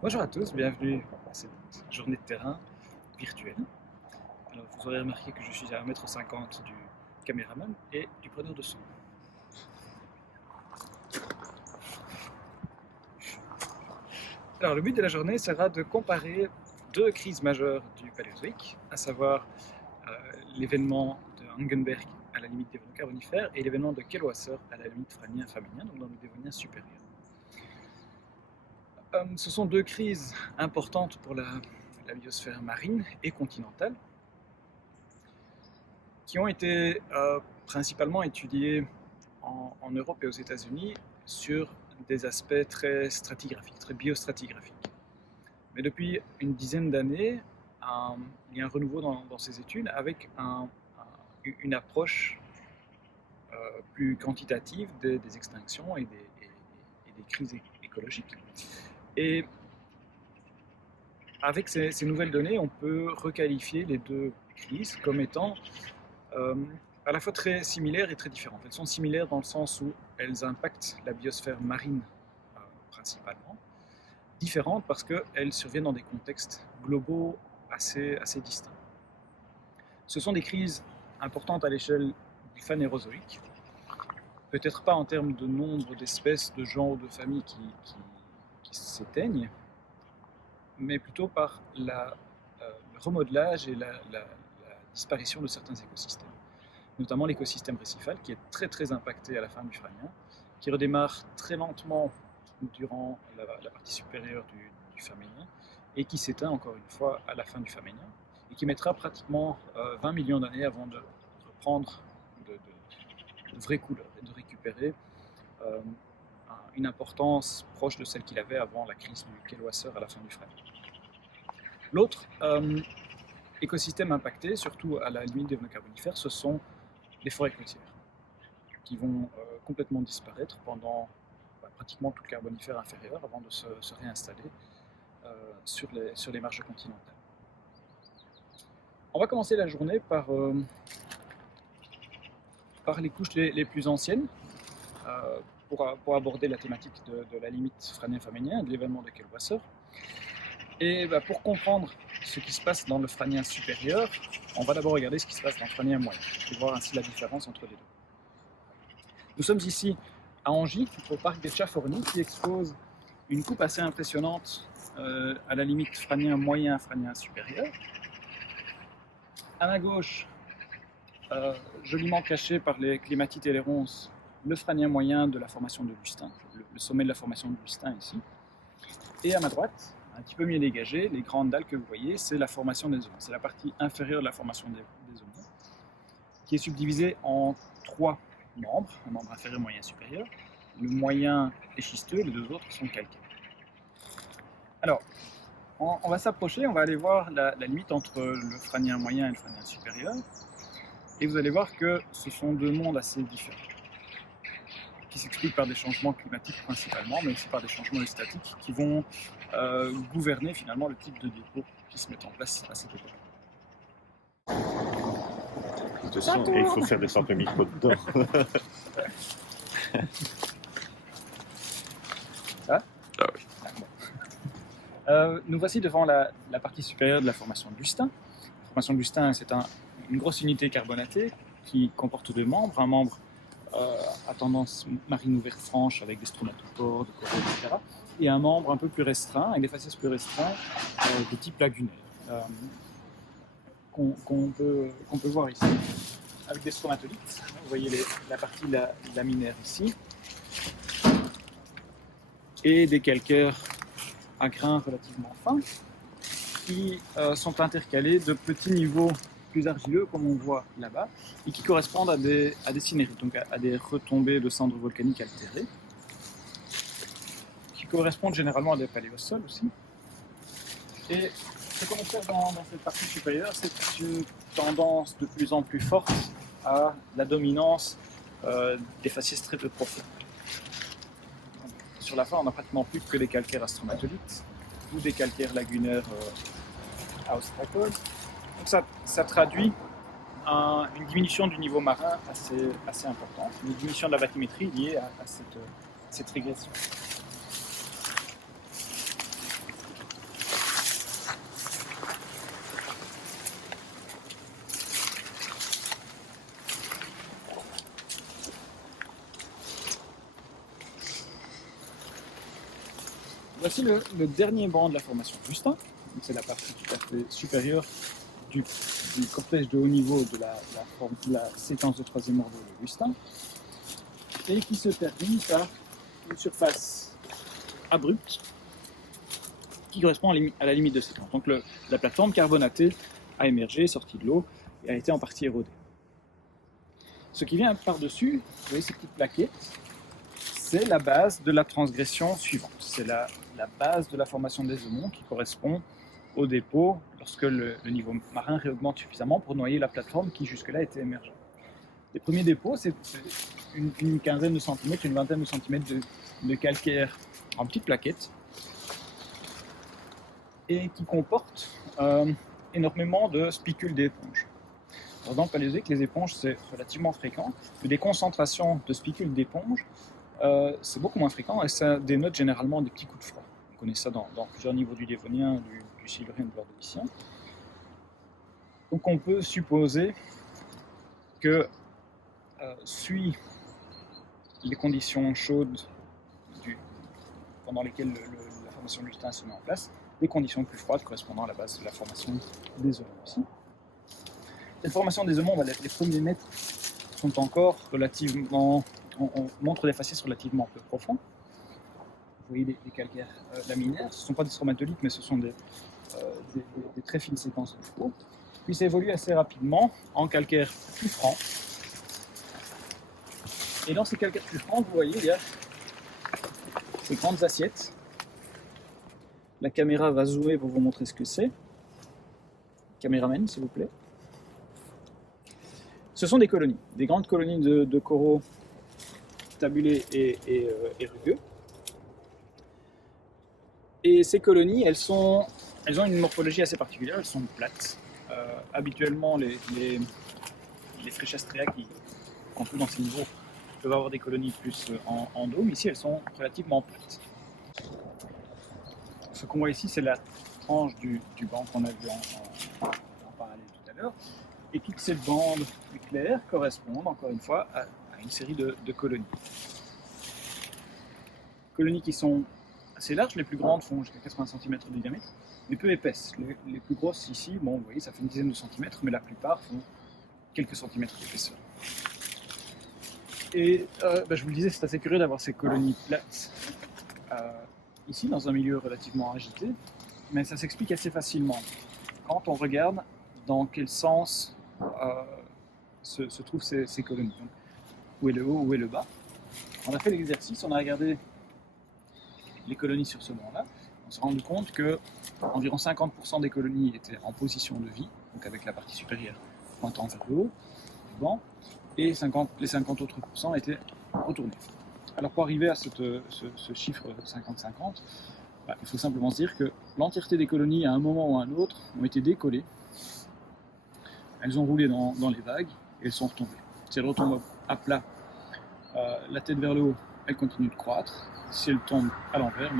Bonjour à tous, bienvenue à cette journée de terrain virtuelle. Alors vous aurez remarqué que je suis à 1,50 m du caméraman et du preneur de son. Alors le but de la journée sera de comparer deux crises majeures du Paléozoïque, à savoir l'événement de Hangenberg à la limite Dévonien-Carbonifère et l'événement de Kellwasser à la limite Franien-Faménien, donc dans le Dévonien supérieur. Ce sont deux crises importantes pour la biosphère marine et continentale, qui ont été principalement étudiées en Europe et aux États-Unis sur des aspects très stratigraphiques, très biostratigraphiques. Mais depuis une dizaine d'années, il y a un renouveau dans ces études avec une approche plus quantitative des extinctions et des crises écologiques. Et avec ces nouvelles données, on peut requalifier les deux crises comme étant à la fois très similaires et très différentes. Elles sont similaires dans le sens où elles impactent la biosphère marine principalement, différentes parce qu'elles surviennent dans des contextes globaux assez distincts. Ce sont des crises importantes à l'échelle du phanérozoïque, peut-être pas en termes de nombre d'espèces, de genres ou de familles qui s'éteignent, mais plutôt par le remodelage et la disparition de certains écosystèmes, notamment l'écosystème récifal qui est très impacté à la fin du Franien, qui redémarre très lentement durant la partie supérieure du Faménien et qui s'éteint encore une fois à la fin du Faménien et qui mettra pratiquement 20 millions d'années avant de reprendre de vraies couleurs et de récupérer une importance proche de celle qu'il avait avant la crise du Kellwasser à la fin du Franien. L'autre écosystème impacté, surtout à la limite Dévonien-Carbonifère, ce sont les forêts côtières, qui vont complètement disparaître pendant pratiquement tout le Carbonifère inférieur avant de se réinstaller sur les marges continentales. On va commencer la journée par les couches les plus anciennes, pour aborder la thématique de la limite Franien-Faménien et de l'événement de Kellwasser. Et pour comprendre ce qui se passe dans le Franien supérieur, on va d'abord regarder ce qui se passe dans le Franien moyen, et voir ainsi la différence entre les deux. Nous sommes ici à Angy, au parc des Chats-Fornis, qui expose une coupe assez impressionnante à la limite Franien moyen, Franien supérieur. À ma gauche, joliment caché par les clématites et les ronces, le Franien moyen de la formation de Lustin, le sommet de la formation de Lustin ici. Et à ma droite, un petit peu mieux dégagé, les grandes dalles que vous voyez, c'est la formation des zones. C'est la partie inférieure de la formation des zones, qui est subdivisée en trois membres, un membre inférieur, moyen, supérieur. Le moyen est schisteux, les deux autres sont calcaires. Alors, on va s'approcher, on va aller voir la limite entre le Franien moyen et le Franien supérieur. Et vous allez voir que ce sont deux mondes assez différents, qui s'expliquent par des changements climatiques principalement, mais aussi par des changements statiques qui vont gouverner finalement le type de dépôt qui se met en place à cette époque. Attention, et il faut faire descendre le micro dedans. Ça va ? Ah oui. Nous voici devant la partie supérieure de la formation de Lustin. La formation de Lustin, c'est une grosse unité carbonatée qui comporte deux membres. Un membre à tendance marine ouverte franche avec des stromatopores, des coraux, etc. Et un membre un peu plus restreint, avec des faciès plus restreints, de type lagunaire, qu'on peut voir ici, avec des stromatolites. Vous voyez la partie laminaire ici, et des calcaires à grains relativement fins, qui sont intercalés de petits niveaux plus argileux, comme on voit là-bas, et qui correspondent à des cinérites, donc à des retombées de cendres volcaniques altérées, qui correspondent généralement à des paléosols aussi. Et ce qu'on observe dans cette partie supérieure, c'est une tendance de plus en plus forte à la dominance des faciès très peu profonds. Sur la fin, on n'a pratiquement plus que des calcaires astromatolites ou des calcaires lagunaires à ostracoles. Donc ça traduit une diminution du niveau marin assez importante, une diminution de la bathymétrie liée à cette régression. Voici le dernier banc de la formation Justin. C'est la partie tout à fait supérieure du cortège de haut niveau de la séquence de troisième ordre de Justin, et qui se termine par une surface abrupte qui correspond à la limite de séquence. Donc la plateforme carbonatée a émergé, sorti de l'eau et a été en partie érodée. Ce qui vient par-dessus, vous voyez ces petites plaquettes, c'est la base de la transgression suivante. C'est la base de la formation des aumônes qui correspond au dépôt lorsque le niveau marin réaugmente suffisamment pour noyer la plateforme qui jusque-là était émergente. Les premiers dépôts, c'est une quinzaine de centimètres, une vingtaine de centimètres de calcaire en petites plaquettes et qui comportent énormément de spicules d'éponges. Dans le paléozoïque, les éponges, c'est relativement fréquent, mais des concentrations de spicules d'éponges, c'est beaucoup moins fréquent et ça dénote généralement des petits coups de froid. On connaît ça dans plusieurs niveaux du Dévonien, du Silurien, de l'Ordovicien. Donc on peut supposer que suit les conditions chaudes pendant lesquelles la formation du Justin se met en place, des conditions plus froides correspondant à la base de la formation des aumônes aussi. Cette formation des aumônes, les premiers mètres sont encore relativement... On montre des faciès relativement peu profonds. Vous voyez des calcaires laminaires. Ce ne sont pas des stromatolites, mais ce sont des très fines séquences de chevaux. Puis ça évolue assez rapidement en calcaire plus franc. Et dans ces calcaires plus francs, vous voyez, il y a ces grandes assiettes. La caméra va zoomer pour vous montrer ce que c'est. Caméraman, s'il vous plaît. Ce sont des colonies, des grandes colonies de coraux tabulés et rugueux. Et ces colonies, elles ont une morphologie assez particulière, elles sont plates. Habituellement, les Freschastrea qui qu'on trouve dans ces niveaux peuvent avoir des colonies plus en dôme. Ici, elles sont relativement plates. Ce qu'on voit ici, c'est la tranche du banc qu'on a vu en parallèle tout à l'heure. Et toutes ces bandes claires correspondent, encore une fois, à une série de colonies. Colonies qui sont assez larges, les plus grandes font jusqu'à 80 cm de diamètre, mais peu épaisses. Les plus grosses ici, bon, vous voyez, ça fait une dizaine de centimètres, mais la plupart font quelques centimètres d'épaisseur. Et je vous le disais, c'est assez curieux d'avoir ces colonies plates ici, dans un milieu relativement agité, mais ça s'explique assez facilement. Quand on regarde dans quel sens se trouvent ces colonies. Donc, où est le haut, où est le bas. On a fait l'exercice, on a regardé les colonies sur ce banc-là. On s'est rendu compte que environ 50% des colonies étaient en position de vie, donc avec la partie supérieure pointant vers le haut du banc, et les 50 autres pourcents étaient retournés. Alors pour arriver à ce chiffre 50-50, il faut simplement se dire que l'entièreté des colonies, à un moment ou à un autre, ont été décollées. Elles ont roulé dans les vagues et elles sont retombées. Si elles retombent à plat, la tête vers le haut, elles continuent de croître. Si elles tombent à l'envers,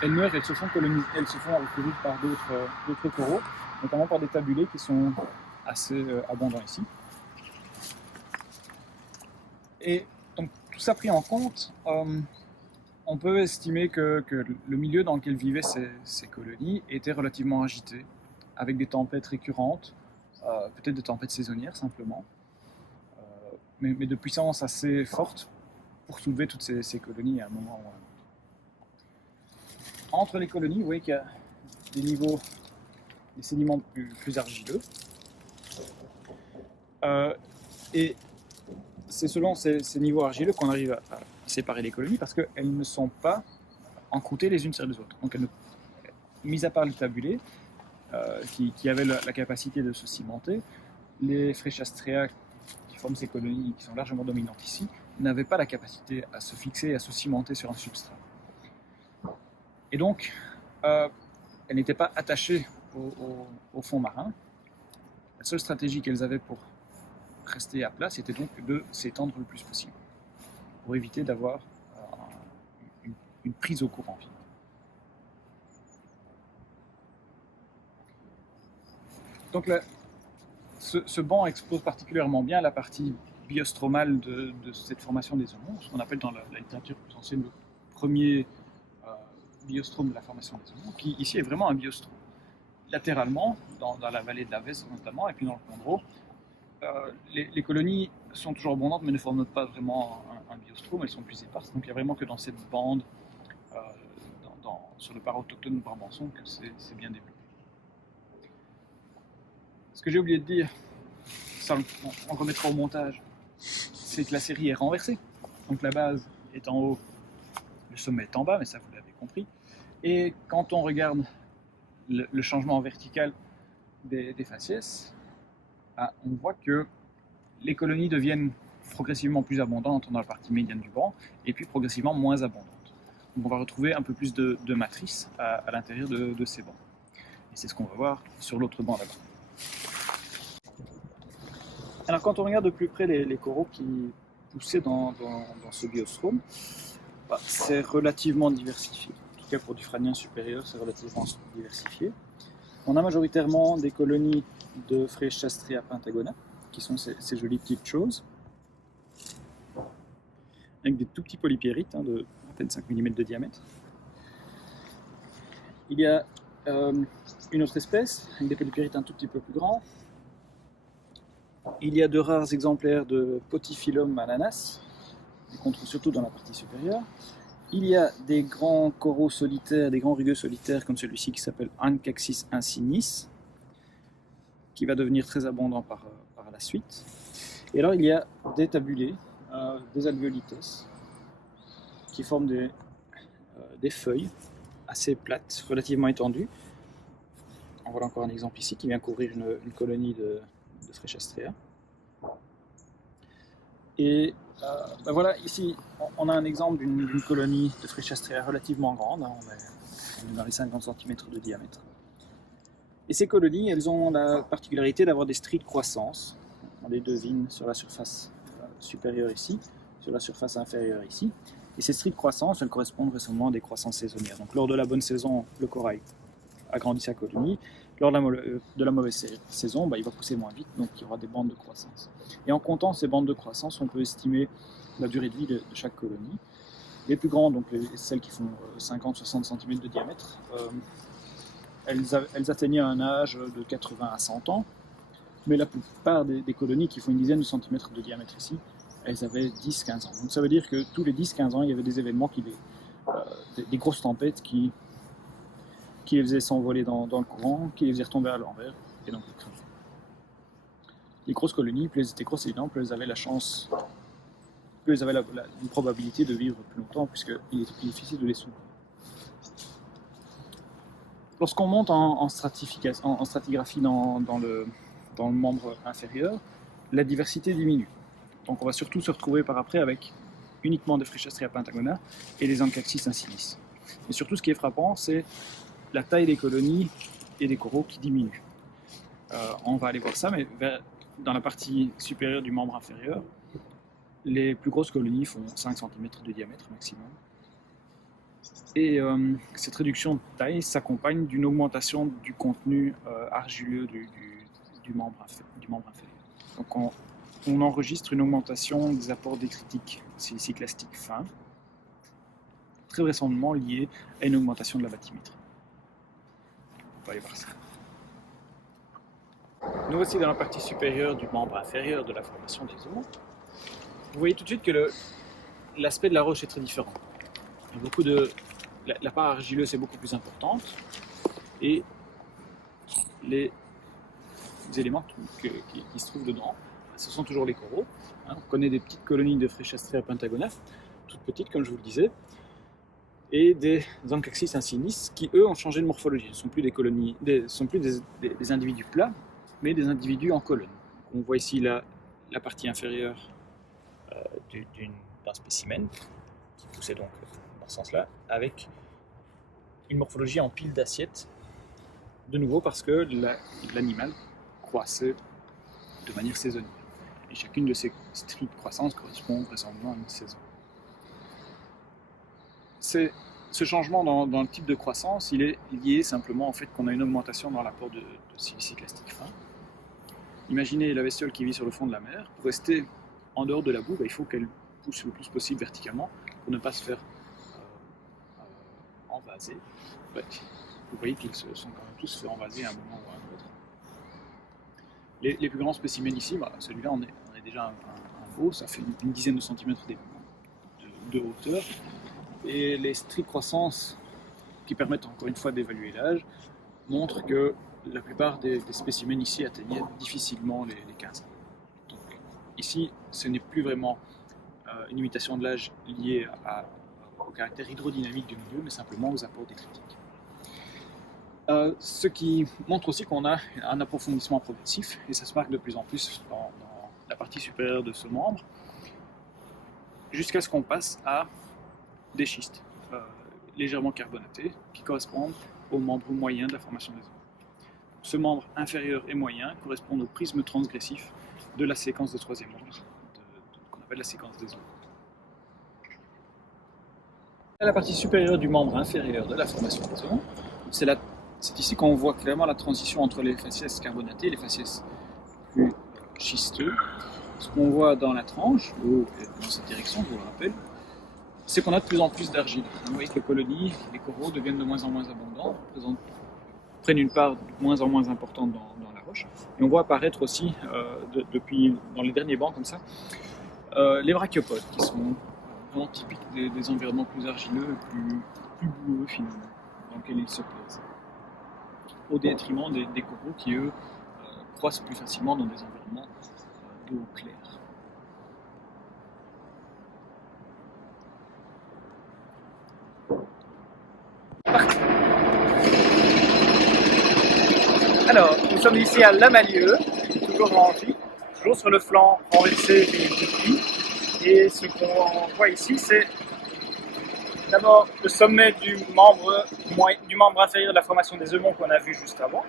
elles meurent, elles se font recouvrir par d'autres coraux, notamment par des tabulés qui sont assez abondants ici. Et donc tout ça pris en compte, on peut estimer que le milieu dans lequel vivaient ces colonies était relativement agité, avec des tempêtes récurrentes, peut-être des tempêtes saisonnières simplement, mais de puissance assez forte pour soulever toutes ces colonies à un moment ou à un autre. Entre les colonies, vous voyez qu'il y a des sédiments plus argileux, et c'est selon ces niveaux argileux qu'on arrive à séparer les colonies parce qu'elles ne sont pas encroûtées les unes sur les autres. Donc, mis à part les tabulés, qui avaient la capacité de se cimenter, les Freschastrea qui forment ces colonies, qui sont largement dominantes ici, n'avaient pas la capacité à se fixer, à se cimenter sur un substrat. Et donc, elles n'étaient pas attachées au fond marin. La seule stratégie qu'elles avaient pour rester à plat, c'était donc de s'étendre le plus possible, pour éviter d'avoir une prise au courant. Donc ce banc expose particulièrement bien la partie biostromale de cette formation des aumônes, ce qu'on appelle dans la littérature plus ancienne le premier biostrome de la formation des Aumont, qui ici est vraiment un biostrome. Latéralement, dans la vallée de la Vesse notamment, et puis dans le Condro, les colonies sont toujours abondantes, mais ne forment pas vraiment un biostrome, elles sont plus éparses. Donc il n'y a vraiment que dans cette bande, sur le parc autochtone de Brabançon, que c'est bien développé. Ce que j'ai oublié de dire, ça on remettra au montage, c'est que la série est renversée. Donc la base est en haut, le sommet est en bas, mais ça vous l'avez compris. Et quand on regarde le changement vertical des faciès, on voit que les colonies deviennent progressivement plus abondantes dans la partie médiane du banc, et puis progressivement moins abondantes. Donc on va retrouver un peu plus de matrice à l'intérieur de ces bancs. Et c'est ce qu'on va voir sur l'autre banc là-bas. Alors quand on regarde de plus près les coraux qui poussaient dans ce biostrome, c'est relativement diversifié. En tout cas pour du Phrynion supérieur, c'est relativement diversifié. On a majoritairement des colonies de Freschastrea pentagona, qui sont ces jolies petites choses, avec des tout petits polypyrites de à peine 5 mm de diamètre. Il y a une autre espèce, avec des polypyrites un tout petit peu plus grands. Il y a de rares exemplaires de Potyphyllum ananas, qu'on trouve surtout dans la partie supérieure. Il y a des grands coraux solitaires, des grands rugueux solitaires comme celui-ci qui s'appelle Ancaxis incinis, qui va devenir très abondant par la suite. Et alors il y a des tabulés, des alvéolites, qui forment des feuilles assez plates, relativement étendues. En voilà encore un exemple ici qui vient couvrir une colonie de Freschastrea. Et voilà, ici on a un exemple d'une colonie de Freschastrea relativement grande, on est dans les 50 cm de diamètre. Et ces colonies, elles ont la particularité d'avoir des stries de croissance. On les devine sur la surface supérieure ici, sur la surface inférieure ici. Et ces stries de croissance, elles correspondent vraisemblablement à des croissances saisonnières. Donc lors de la bonne saison, le corail agrandit sa colonie. Lors de la mauvaise saison, il va pousser moins vite, donc il y aura des bandes de croissance. Et en comptant ces bandes de croissance, on peut estimer la durée de vie de chaque colonie. Les plus grandes, donc celles qui font 50-60 cm de diamètre, elles atteignaient un âge de 80 à 100 ans, mais la plupart des colonies qui font une dizaine de centimètres de diamètre ici, elles avaient 10-15 ans. Donc ça veut dire que tous les 10-15 ans, il y avait des événements, des grosses tempêtes qui les faisaient s'envoler dans le courant, qui les faisaient retomber à l'envers, et donc les crever. Les grosses colonies, plus elles étaient grosses, évidemment, plus elles avaient la chance, plus elles avaient une probabilité de vivre plus longtemps, puisqu'il était plus difficile de les soulever. Lorsqu'on monte en stratigraphie dans le membre inférieur, la diversité diminue. Donc on va surtout se retrouver par après avec uniquement des Freschastrea pentagona et des Ancaxis incinis. Mais surtout ce qui est frappant, c'est la taille des colonies et des coraux qui diminuent. On va aller voir ça, mais dans la partie supérieure du membre inférieur, les plus grosses colonies font 5 cm de diamètre maximum. Et cette réduction de taille s'accompagne d'une augmentation du contenu argileux du membre inférieur. Donc on enregistre une augmentation des apports détritiques siliciclastiques fins, très vraisemblablement liée à une augmentation de la bathymétrie. On va aller voir ça. Nous voici dans la partie supérieure du membre inférieur de la formation des Aumont. Vous voyez tout de suite que l'aspect de la roche est très différent. Il y a la part argileuse est beaucoup plus importante et les éléments qui se trouvent dedans, ce sont toujours les coraux. On connaît des petites colonies de Freschastrea pentagona, toutes petites comme je vous le disais, et des Ancaxis incinis qui eux ont changé de morphologie. Ce ne sont plus des colonies, sont plus des individus plats, mais des individus en colonne. On voit ici la partie inférieure d'un spécimen qui poussait donc dans ce sens-là, avec une morphologie en pile d'assiettes, de nouveau parce que l'animal croissait de manière saisonnière. Et chacune de ces stries de croissance correspond vraisemblablement à une saison. Ce changement dans le type de croissance, il est lié simplement au fait qu'on a une augmentation dans l'apport de siliciclastique fin. Imaginez la bestiole qui vit sur le fond de la mer. Pour rester en dehors de la boue, il faut qu'elle pousse le plus possible verticalement pour ne pas se faire envasés. Ouais. Vous voyez qu'ils se sont quand même tous fait envaser à un moment ou à un autre. Les plus grands spécimens ici, bah, celui-là on est déjà un veau, ça fait une dizaine de centimètres de hauteur. Et les strictes croissances qui permettent encore une fois d'évaluer l'âge montrent que la plupart des spécimens ici atteignaient difficilement les 15 ans. Donc ici, ce n'est plus vraiment une imitation de l'âge liée au caractère hydrodynamique du milieu, mais simplement aux apports détritiques. Ce qui montre aussi qu'on a un approfondissement progressif, et ça se marque de plus en plus dans la partie supérieure de ce membre, jusqu'à ce qu'on passe à des schistes légèrement carbonatés qui correspondent aux membres moyens de la formation des eaux. Ce membre inférieur et moyen correspond au prisme transgressif de la séquence de troisième ordre, qu'on appelle la séquence des eaux. La partie supérieure du membre inférieur de la formation des eaux, c'est ici qu'on voit clairement la transition entre les faciès carbonatées et les faciès plus schisteux. Ce qu'on voit dans la tranche, ou dans cette direction, je vous le rappelle, c'est qu'on a de plus en plus d'argile. Vous voyez que les colonies, les coraux deviennent de moins en moins abondants, prennent une part de moins en moins importante dans la roche. Et on voit apparaître aussi, depuis dans les derniers bancs comme ça, les brachiopodes, qui sont vraiment typiques des environnements plus argileux et plus boueux finalement, dans lesquels ils se plaisent. Au détriment des coraux qui, eux, croissent plus facilement dans des environnements d'eau claire. Alors, nous sommes ici à Lamalieu, toujours en Anjou, toujours sur le flanc renversé du puits. Et ce qu'on voit ici, c'est d'abord le sommet du membre inférieur de la formation des œufs qu'on a vu juste avant,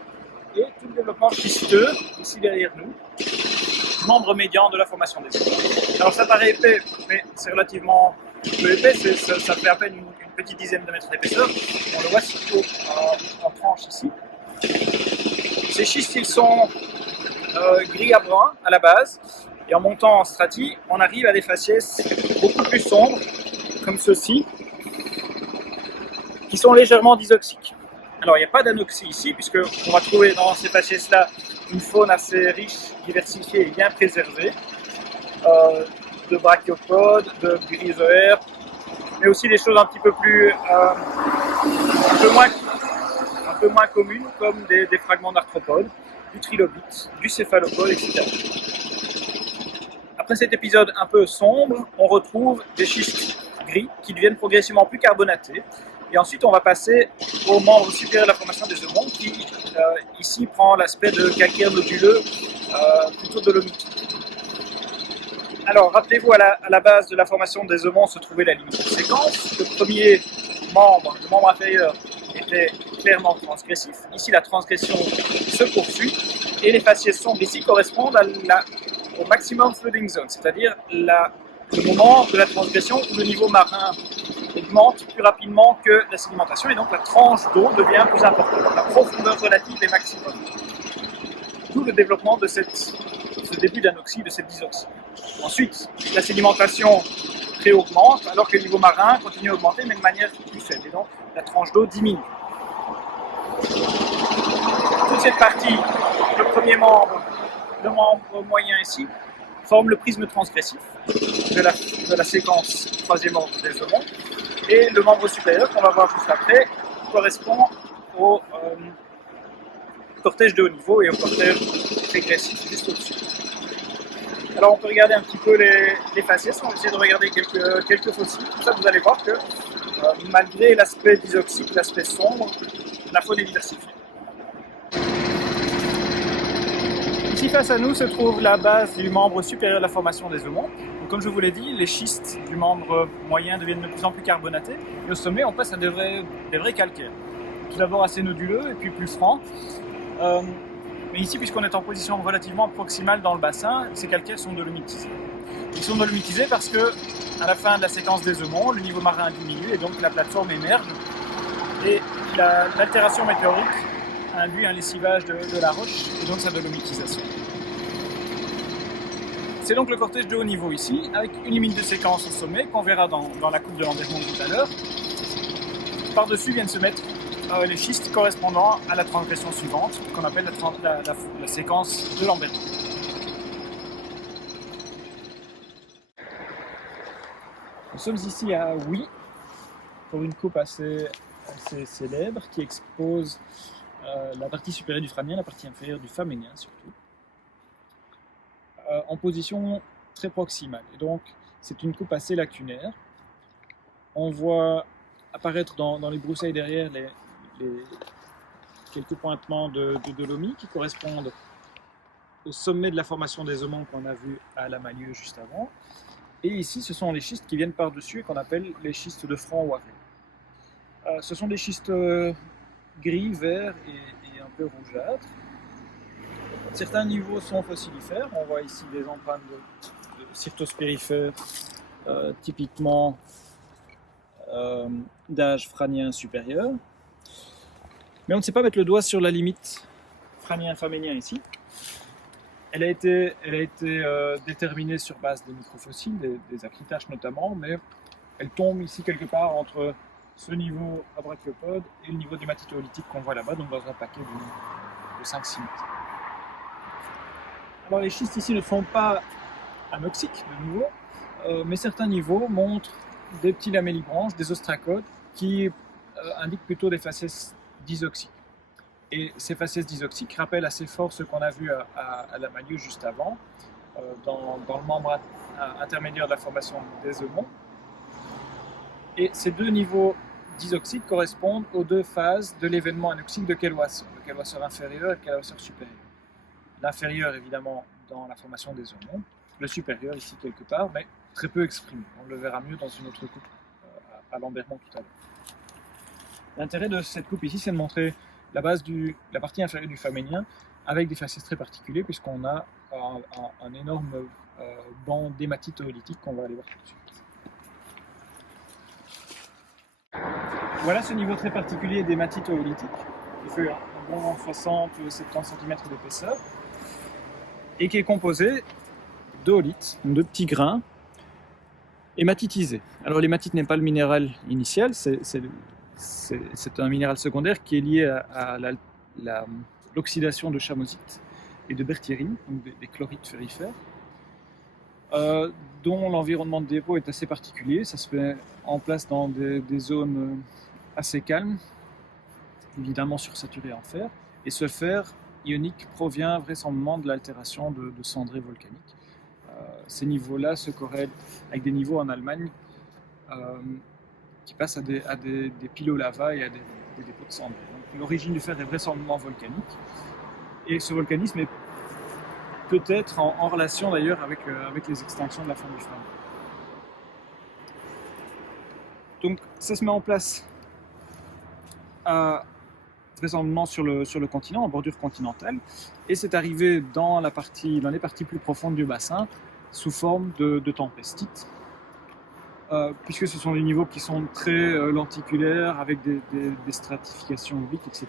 et tout le développement schisteux, ici derrière nous, du membre médian de la formation des œufs. Alors ça paraît épais, mais c'est relativement peu épais, ça fait à peine une petite dizaine de mètres d'épaisseur. On le voit surtout en tranche ici. Ces schistes, ils sont gris à brun à la base, et en montant en stratis, on arrive à des faciès beaucoup plus sombres, comme ceux-ci, qui sont légèrement disoxiques. Alors il n'y a pas d'anoxie ici, puisqu'on va trouver dans ces faciès-là une faune assez riche, diversifiée et bien préservée, de brachiopodes, de glyzoaires, mais aussi des choses un petit peu plus, un peu moins communes, comme des fragments d'arthropodes, du trilobite, du céphalopode, etc. Après cet épisode un peu sombre, on retrouve des schistes gris qui deviennent progressivement plus carbonatés. Et ensuite, on va passer au membre supérieur de la formation des œufs qui, ici, prend l'aspect de calcaire noduleux, plutôt dolomitique. Alors, rappelez-vous, à la base de la formation des œufs se trouvait la limite de séquence. Le premier membre, le membre inférieur, était clairement transgressif. Ici, la transgression se poursuit et les faciès sombres ici correspondent au maximum flooding zone, c'est-à-dire le moment de la transgression où le niveau marin augmente plus rapidement que la sédimentation et donc la tranche d'eau devient plus importante. La profondeur relative est maximum. D'où le développement de ce début d'anoxie, de cette disoxie. Ensuite, la sédimentation réaugmente alors que le niveau marin continue à augmenter mais de manière plus faible et donc la tranche d'eau diminue. Toute cette partie, le premier membre, le membre moyen ici, forme le prisme transgressif de la séquence troisième ordre des œufs. Et le membre supérieur, qu'on va voir juste après, correspond au cortège de haut niveau et au cortège régressif juste au-dessus. Alors on peut regarder un petit peu les faciès, on va essayer de regarder quelques fossiles. Tout ça, vous allez voir que malgré l'aspect disoxique, l'aspect sombre, la faune est diversifiée. Ici face à nous se trouve la base du membre supérieur de la formation des œufs. Comme je vous l'ai dit, les schistes du membre moyen deviennent de plus en plus carbonatés et au sommet on passe à des vrais calcaires. Tout d'abord assez noduleux et puis plus francs. Mais ici, puisqu'on est en position relativement proximale dans le bassin, ces calcaires sont dolomitisés. Ils sont dolomitisés parce que à la fin de la séquence des œufs, le niveau marin diminue et donc la plateforme émerge et l'altération météorique induit un lessivage de la roche et donc sa dolomitisation. C'est donc le cortège de haut niveau ici, avec une limite de séquence au sommet qu'on verra dans la coupe de Landermonde tout à l'heure. par-dessus viennent se mettre les schistes correspondant à la transgression suivante, qu'on appelle la séquence de l'embergement. Nous sommes ici à Huy, pour une coupe assez célèbre qui expose la partie supérieure du Franien, la partie inférieure du Faménien surtout, en position très proximale. Et donc c'est une coupe assez lacunaire. On voit apparaître dans les broussailles derrière quelques pointements de dolomie qui correspondent au sommet de la formation des aumônes qu'on a vu à la Malieu juste avant. Et ici, ce sont les schistes qui viennent par-dessus et qu'on appelle les schistes de Franc-Ouaré. Ce sont des schistes gris, verts et un peu rougeâtres. Certains niveaux sont fossilifères. On voit ici des empreintes de cyrtospérifères, typiquement d'âge franien supérieur. Mais on ne sait pas mettre le doigt sur la limite franien-faménien ici. Elle a été déterminée sur base des microfossiles, des acritaches notamment, mais elle tombe ici quelque part entre ce niveau à brachiopode et le niveau du matitolytique qu'on voit là-bas, donc dans un paquet de 5-6 mètres. Alors les schistes ici ne sont pas anoxiques de nouveau, mais certains niveaux montrent des petits lamellibranches, des ostracodes qui indiquent plutôt des faciès disoxiques. Et ces faciès disoxiques rappellent assez fort ce qu'on a vu à la Malieu juste avant, dans le membre intermédiaire de la formation des aumônes. Et ces deux niveaux disoxiques correspondent aux deux phases de l'événement anoxique de Kelwasser, le Kelwasser inférieur et le Kelwasser supérieur. L'inférieur évidemment dans la formation des aumônes, le supérieur ici quelque part, mais très peu exprimé. On le verra mieux dans une autre coupe à l'embergement tout à l'heure. L'intérêt de cette coupe ici, c'est de montrer la partie inférieure du faménien avec des faciès très particuliers, puisqu'on a un énorme banc d'hématite oolitique qu'on va aller voir tout de suite. Voilà ce niveau très particulier d'hématite oolitique, qui fait un bon 60-70 cm d'épaisseur, et qui est composé d'oolite, de petits grains hématitisés. Alors l'hématite n'est pas le minéral initial, c'est un minéral secondaire qui est lié à l'oxydation de chamosite et de berthierine, donc des chlorites ferrifères, dont l'environnement de dépôt est assez particulier. Ça se met en place dans des zones assez calmes, évidemment sursaturées en fer, et ce fer ionique provient vraisemblablement de l'altération de cendrées volcaniques. Ces niveaux-là se corrèlent avec des niveaux en Allemagne qui passent à des pilolava et à des dépôts de cendrées. L'origine du fer est vraisemblablement volcanique, et ce volcanisme est peut-être en relation d'ailleurs avec les extinctions de la faune du Franien. Donc ça se met en place vraisemblablement sur le continent, en bordure continentale, et c'est arrivé dans les parties plus profondes du bassin sous forme de tempestites, puisque ce sont des niveaux qui sont très lenticulaires, avec des stratifications obliques, etc.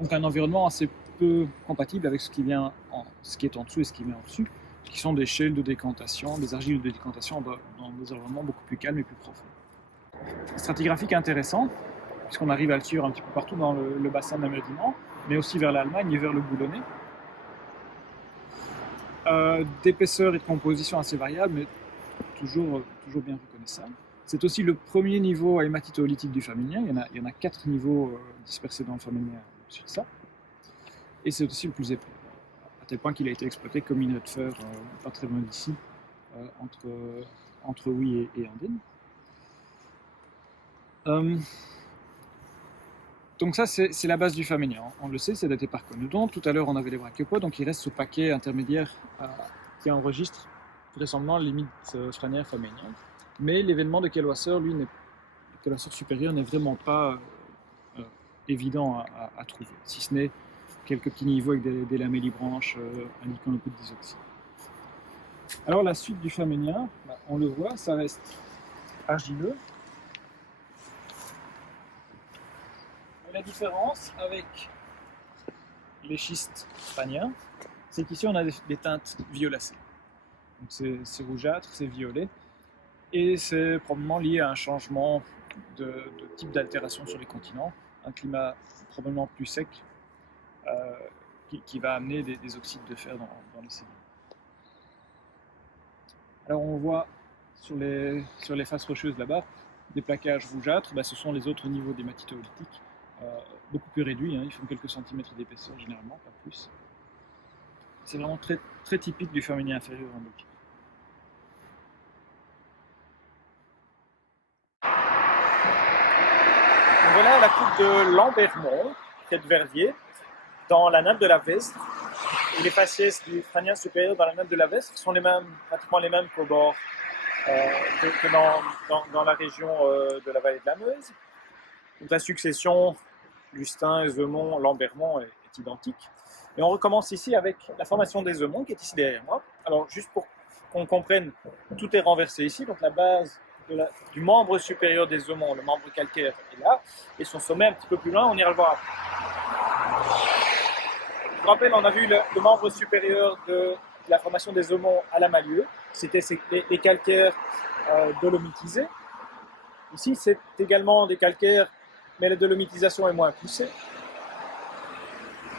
Donc un environnement assez peu compatible avec ce qui est en dessous et ce qui vient en dessus, qui sont des shales de décantation, des argiles de décantation dans des environnements beaucoup plus calmes et plus profonds. Stratigraphique intéressant, puisqu'on arrive à le suivre un petit peu partout dans le bassin de la Méditerranée, mais aussi vers l'Allemagne et vers le Boulonnais. D'épaisseur et de composition assez variables, mais toujours bien reconnaissable. C'est aussi le premier niveau hématito-oolitique du faménien. Il y en a 4 niveaux dispersés dans le faménien au-dessus de ça. Et c'est aussi le plus épais, à tel point qu'il a été exploité comme minerai de fer pas très loin d'ici, entre Huy et Andenne. Donc ça, c'est la base du faménien. On le sait, c'est daté par Conedon. Tout à l'heure, on avait les brachiopodes, donc il reste ce paquet intermédiaire qui enregistre vraisemblablement la limite franière-faménienne. Mais l'événement de Kelwasser, lui, le Kelwasser supérieur n'est vraiment pas évident à trouver, si ce n'est quelques petits niveaux avec des lamellibranches indiquant un peu de disoxyde. Alors la suite du faménien, on le voit, ça reste argileux. La différence avec les schistes franiens, c'est qu'ici on a des teintes violacées. Donc c'est rougeâtre, c'est violet, et c'est probablement lié à un changement de type d'altération sur les continents, un climat probablement plus sec qui va amener des oxydes de fer dans les sédiments. Alors on voit sur les faces rocheuses là-bas des plaquages rougeâtres, ce sont les autres niveaux des matitolithiques, beaucoup plus réduits, ils font quelques centimètres d'épaisseur généralement, pas plus. C'est vraiment très, très typique du Firminy inférieur en Belgique. Voilà la coupe de Lambermont, près de Verviers, dans la nappe de la Vesdre. Et les faciès du Franien supérieur dans la nappe de la Vesdre sont pratiquement les mêmes qu'au bord, que dans la région de la vallée de la Meuse. Donc la succession Lustin, Zeumont, Lambermont est identique. Et on recommence ici avec la formation des Zeumont qui est ici derrière moi. Alors juste pour qu'on comprenne, tout est renversé ici. Donc la base du membre supérieur des Zeumont, le membre calcaire, est là. Et son sommet un petit peu plus loin, on ira le voir après. Je vous rappelle, on a vu le membre supérieur de la formation des Zeumont à la Malieu. C'était les calcaires dolomitisés. Ici, c'est également des calcaires, mais la dolomitisation est moins poussée.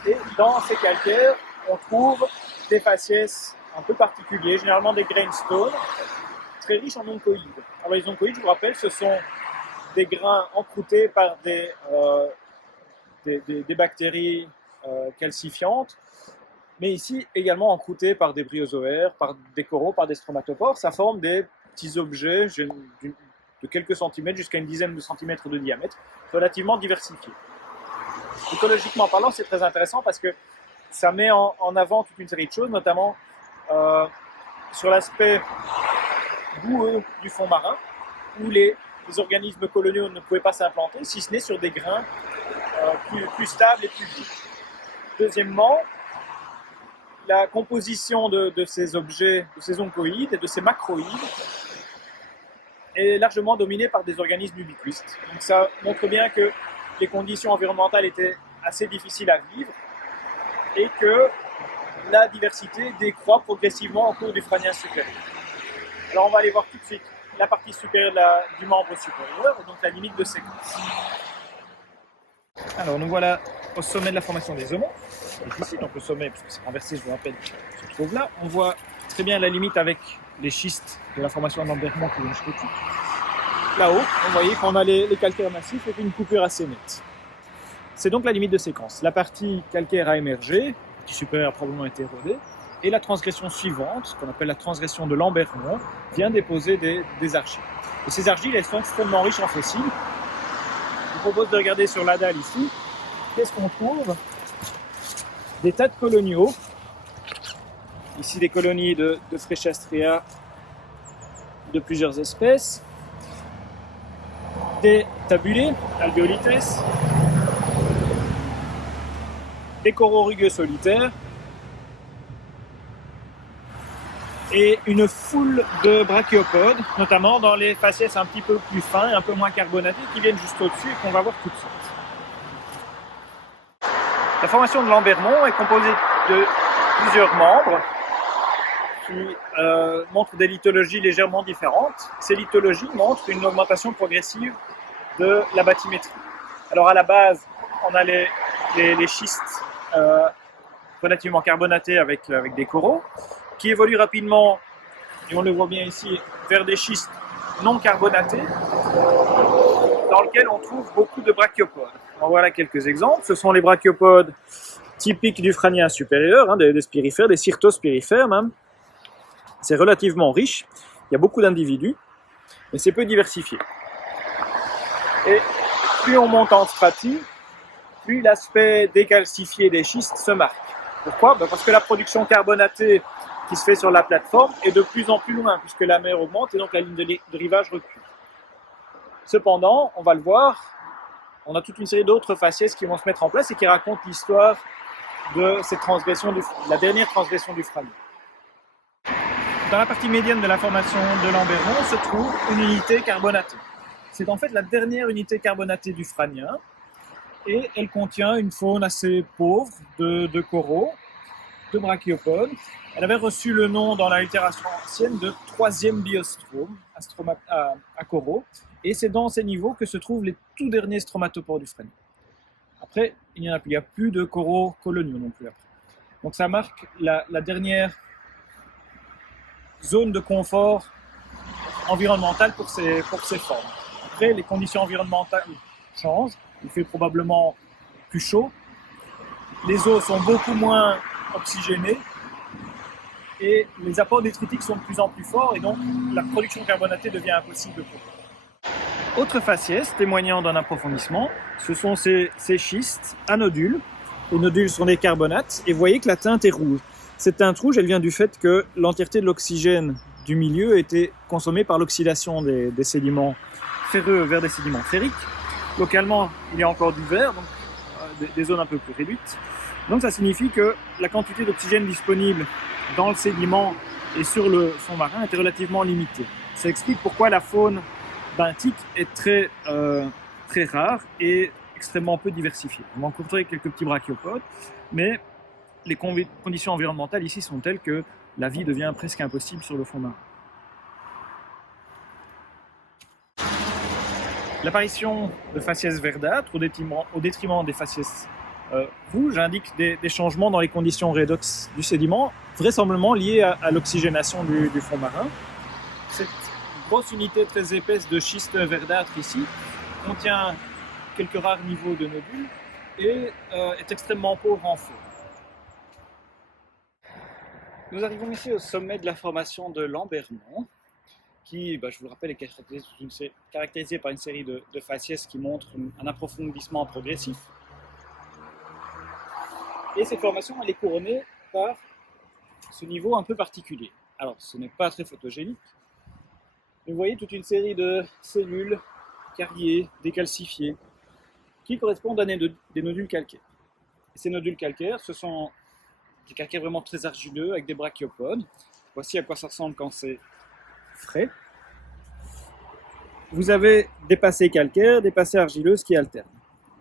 Et dans ces calcaires, on trouve des faciès un peu particuliers, généralement des grainstones, très riches en oncoïdes. Alors les oncoïdes, je vous rappelle, ce sont des grains encroutés par des bactéries calcifiantes, mais ici également encroutés par des bryozoaires, par des coraux, par des stromatopores. Ça forme des petits objets de quelques centimètres jusqu'à une dizaine de centimètres de diamètre, relativement diversifiés. Écologiquement parlant, c'est très intéressant parce que ça met en avant toute une série de choses, notamment sur l'aspect boueux du fond marin, où les organismes coloniaux ne pouvaient pas s'implanter, si ce n'est sur des grains plus stables et plus durs. Deuxièmement, la composition de ces objets, de ces oncoïdes et de ces macroïdes est largement dominée par des organismes ubiquistes. Donc ça montre bien que les conditions environnementales étaient assez difficiles à vivre et que la diversité décroît progressivement au cours du Franien supérieur. Alors on va aller voir tout de suite la partie supérieure du membre supérieur, donc la limite de séquence. Alors nous voilà au sommet de la formation des Zeumont. Ici, donc le sommet, puisque c'est renversé, je vous rappelle, se trouve là. On voit très bien la limite avec les schistes de la formation de Lambermont qui viennent jusqu'au dessus. Là-haut, vous voyez qu'on a les calcaires massifs et une coupure assez nette. C'est donc la limite de séquence. La partie calcaire a émergé, la partie supérieure a probablement été érodée, et la transgression suivante, qu'on appelle la transgression de Lambermont, vient déposer des argiles. Et ces argiles, elles sont extrêmement riches en fossiles. Je vous propose de regarder sur la dalle ici. Qu'est-ce qu'on trouve? Des tas de coloniaux. Ici, des colonies de Freschastrea de plusieurs espèces. Des tabulés, alvéolites. Des coraux rugueux solitaires. Et une foule de brachiopodes, notamment dans les faciès un petit peu plus fins et un peu moins carbonatés, qui viennent juste au-dessus et qu'on va voir tout de suite. La formation de Lambermont est composée de plusieurs membres qui montrent des lithologies légèrement différentes. Ces lithologies montrent une augmentation progressive de la bathymétrie. Alors à la base, on a les schistes relativement carbonatés avec des coraux, qui évoluent rapidement, et on le voit bien ici, vers des schistes non carbonatés, dans lesquels on trouve beaucoup de brachiopodes. En voilà quelques exemples. Ce sont les brachiopodes typiques du Franien supérieur, des spirifères, des cyrtospirifères même. C'est relativement riche, il y a beaucoup d'individus, mais c'est peu diversifié. Et plus on monte en stratie, plus l'aspect décalcifié des schistes se marque. Pourquoi? Parce que la production carbonatée qui se fait sur la plateforme est de plus en plus loin, puisque la mer augmente et donc la ligne de rivage recule. Cependant, on va le voir, on a toute une série d'autres faciès qui vont se mettre en place et qui racontent l'histoire de cette transgression, la dernière transgression du Franien. Dans la partie médiane de la formation de Lambermont se trouve une unité carbonatée. C'est en fait la dernière unité carbonatée du Franien et elle contient une faune assez pauvre de coraux, de brachiopodes. Elle avait reçu le nom dans la littérature ancienne de troisième biostrome, à coraux, Et c'est dans ces niveaux que se trouvent les tout derniers stromatopores du frêne. Après, il n'y en a plus. Il n'y a plus de coraux coloniaux non plus après. Donc ça marque la dernière zone de confort environnemental pour ces formes. Après, les conditions environnementales changent. Il fait probablement plus chaud. Les eaux sont beaucoup moins oxygénées. Et les apports détritiques sont de plus en plus forts. Et donc, la production carbonatée devient impossible pour eux. Autre faciès témoignant d'un approfondissement, ce sont ces schistes à nodules. Les nodules sont des carbonates. Et vous voyez que la teinte est rouge. Cette teinte rouge, elle vient du fait que l'entièreté de l'oxygène du milieu a été consommée par l'oxydation des sédiments ferreux vers des sédiments ferriques. Localement, il y a encore du vert, donc des zones un peu plus réduites. Donc ça signifie que la quantité d'oxygène disponible dans le sédiment et sur le fond marin était relativement limitée. Ça explique pourquoi la faune benthique est très rare et extrêmement peu diversifiée. On va rencontrer quelques petits brachiopodes, mais les conditions environnementales ici sont telles que la vie devient presque impossible sur le fond marin. L'apparition de faciès verdâtres au détriment des faciès rouges indique des changements dans les conditions redox du sédiment, vraisemblablement liés à l'oxygénation du fond marin. Cette grosse unité très épaisse de schiste verdâtre ici contient quelques rares niveaux de nodules et est extrêmement pauvre en feu. Nous arrivons ici au sommet de la formation de Lambermont, qui, je vous le rappelle, est caractérisée par une série de faciès qui montrent un approfondissement progressif. Et cette formation, elle est couronnée par ce niveau un peu particulier. Alors, ce n'est pas très photogénique, mais vous voyez toute une série de cellules carriées, décalcifiées, qui correspondent à des nodules calcaires. Et ces nodules calcaires, ce sont des calcaires vraiment très argileux avec des brachiopodes. Voici à quoi ça ressemble quand c'est frais. Vous avez des passés calcaires, des passés argileuses qui alternent.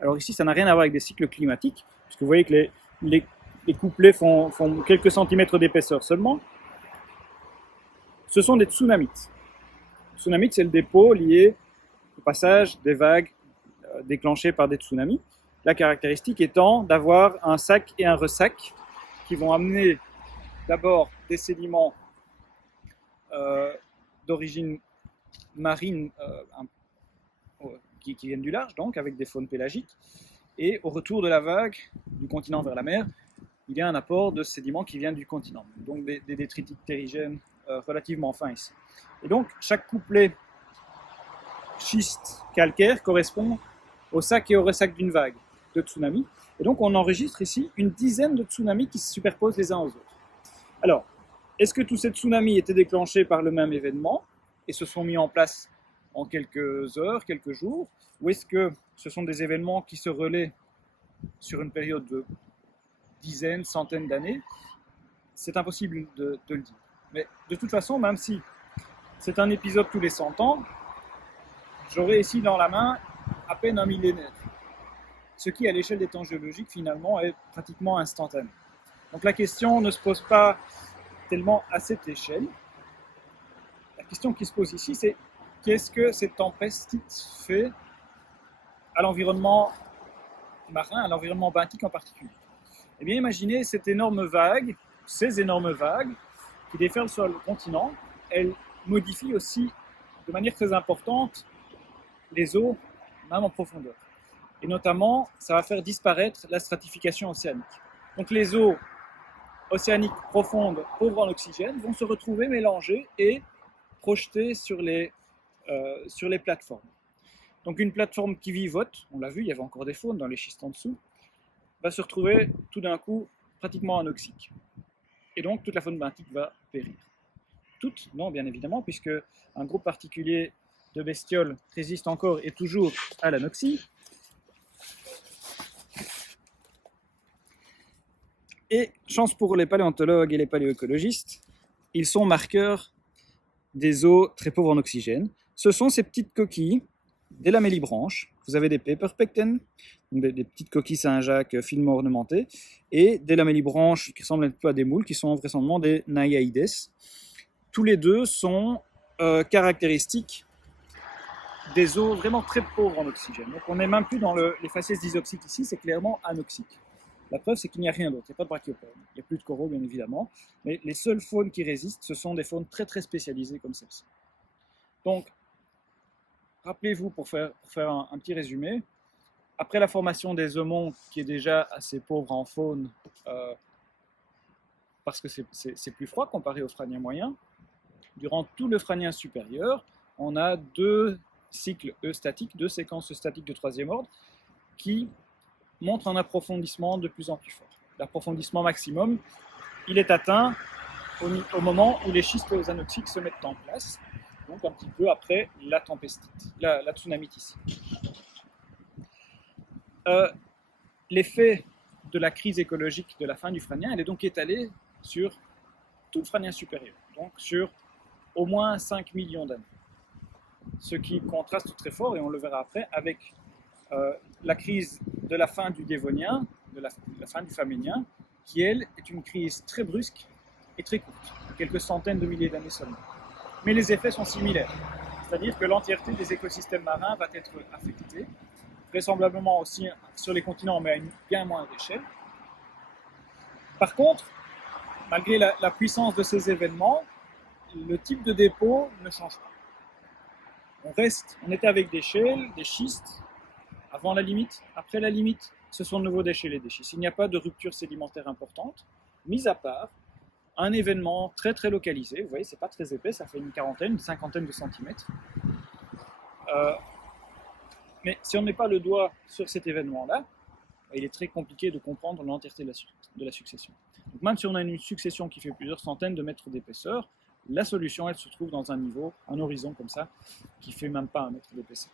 Alors ici, ça n'a rien à voir avec des cycles climatiques, puisque vous voyez que les couplets font quelques centimètres d'épaisseur seulement. Ce sont des tsunamites. Les tsunamites, c'est le dépôt lié au passage des vagues déclenchées par des tsunamis. La caractéristique étant d'avoir un sac et un ressac qui vont amener d'abord des sédiments d'origine marine qui viennent du large, donc avec des faunes pélagiques, et au retour de la vague du continent vers la mer, il y a un apport de sédiments qui viennent du continent, donc des détritiques terrigènes relativement fins ici. Et donc chaque couplet schiste calcaire correspond au sac et au ressac d'une vague de tsunami, et donc on enregistre ici une dizaine de tsunamis qui se superposent les uns aux autres. Alors, est-ce que tous ces tsunamis étaient déclenchés par le même événement et se sont mis en place en quelques heures, quelques jours, ou est-ce que ce sont des événements qui se relaient sur une période de dizaines, centaines d'années? C'est impossible de le dire. Mais de toute façon, même si c'est un épisode tous les 100 ans, j'aurai ici dans la main à peine un millénaire. Ce qui, à l'échelle des temps géologiques, finalement, est pratiquement instantané. Donc la question ne se pose pas tellement à cette échelle. La question qui se pose ici, c'est qu'est-ce que cette tempête fait à l'environnement marin, à l'environnement benthique en particulier? Eh bien, imaginez cette énorme vague, ces énormes vagues qui déferlent sur le continent, elles modifient aussi de manière très importante les eaux, même en profondeur. Et notamment, ça va faire disparaître la stratification océanique. Donc les eaux océaniques profondes, pauvres en oxygène, vont se retrouver mélangées et projetées sur les plateformes. Donc une plateforme qui vivote, on l'a vu, il y avait encore des faunes dans les schistes en dessous, va se retrouver tout d'un coup pratiquement anoxique. Et donc toute la faune benthique va périr. Toutes, non bien évidemment, puisque un groupe particulier de bestioles résiste encore et toujours à l'anoxie. Et chance pour les paléontologues et les paléoécologistes, ils sont marqueurs des eaux très pauvres en oxygène. Ce sont ces petites coquilles, des lamellibranches. Vous avez des paperpecten, des petites coquilles Saint-Jacques finement ornementées, et des lamellibranches qui ressemblent un peu à des moules, qui sont vraisemblablement des Naiaides. Tous les deux sont caractéristiques des eaux vraiment très pauvres en oxygène. Donc on n'est même plus dans les faciès disoxiques ici, c'est clairement anoxique. La preuve, c'est qu'il n'y a rien d'autre, il n'y a pas de brachiopodes, il n'y a plus de coraux bien évidemment, mais les seules faunes qui résistent, ce sont des faunes très très spécialisées comme celle-ci. Donc, rappelez-vous, pour faire un petit résumé, après la formation des aumons, qui est déjà assez pauvre en faune, parce que c'est plus froid comparé au Franien moyen, durant tout le Franien supérieur, on a 2 cycles eustatiques, 2 séquences eustatiques de troisième ordre, qui montrent un approfondissement de plus en plus fort. L'approfondissement maximum, il est atteint au moment où les schistes anoxiques se mettent en place, donc un petit peu après la tempestite, la tsunamite ici. L'effet de la crise écologique de la fin du Franien, elle est donc étalée sur tout le Franien supérieur, donc sur au moins 5 millions d'années. Ce qui contraste très fort, et on le verra après, avec la crise de la fin du Dévonien, de la fin du Faménien, qui elle est une crise très brusque et très courte, quelques centaines de milliers d'années seulement. Mais les effets sont similaires, c'est-à-dire que l'entièreté des écosystèmes marins va être affectée, vraisemblablement aussi sur les continents, mais à une bien moindre échelle. Par contre, malgré la puissance de ces événements, le type de dépôt ne change pas. On était avec des shales, des schistes, avant la limite, après la limite, ce sont de nouveau des shales et des schistes. Il n'y a pas de rupture sédimentaire importante, mis à part un événement très très localisé. Vous voyez, c'est pas très épais, ça fait une cinquantaine de centimètres. Mais si on ne met pas le doigt sur cet événement-là, il est très compliqué de comprendre l'entièreté de la succession. Donc même si on a une succession qui fait plusieurs centaines de mètres d'épaisseur, la solution, elle se trouve dans un niveau, un horizon comme ça, qui fait même pas 1 mètre d'épaisseur.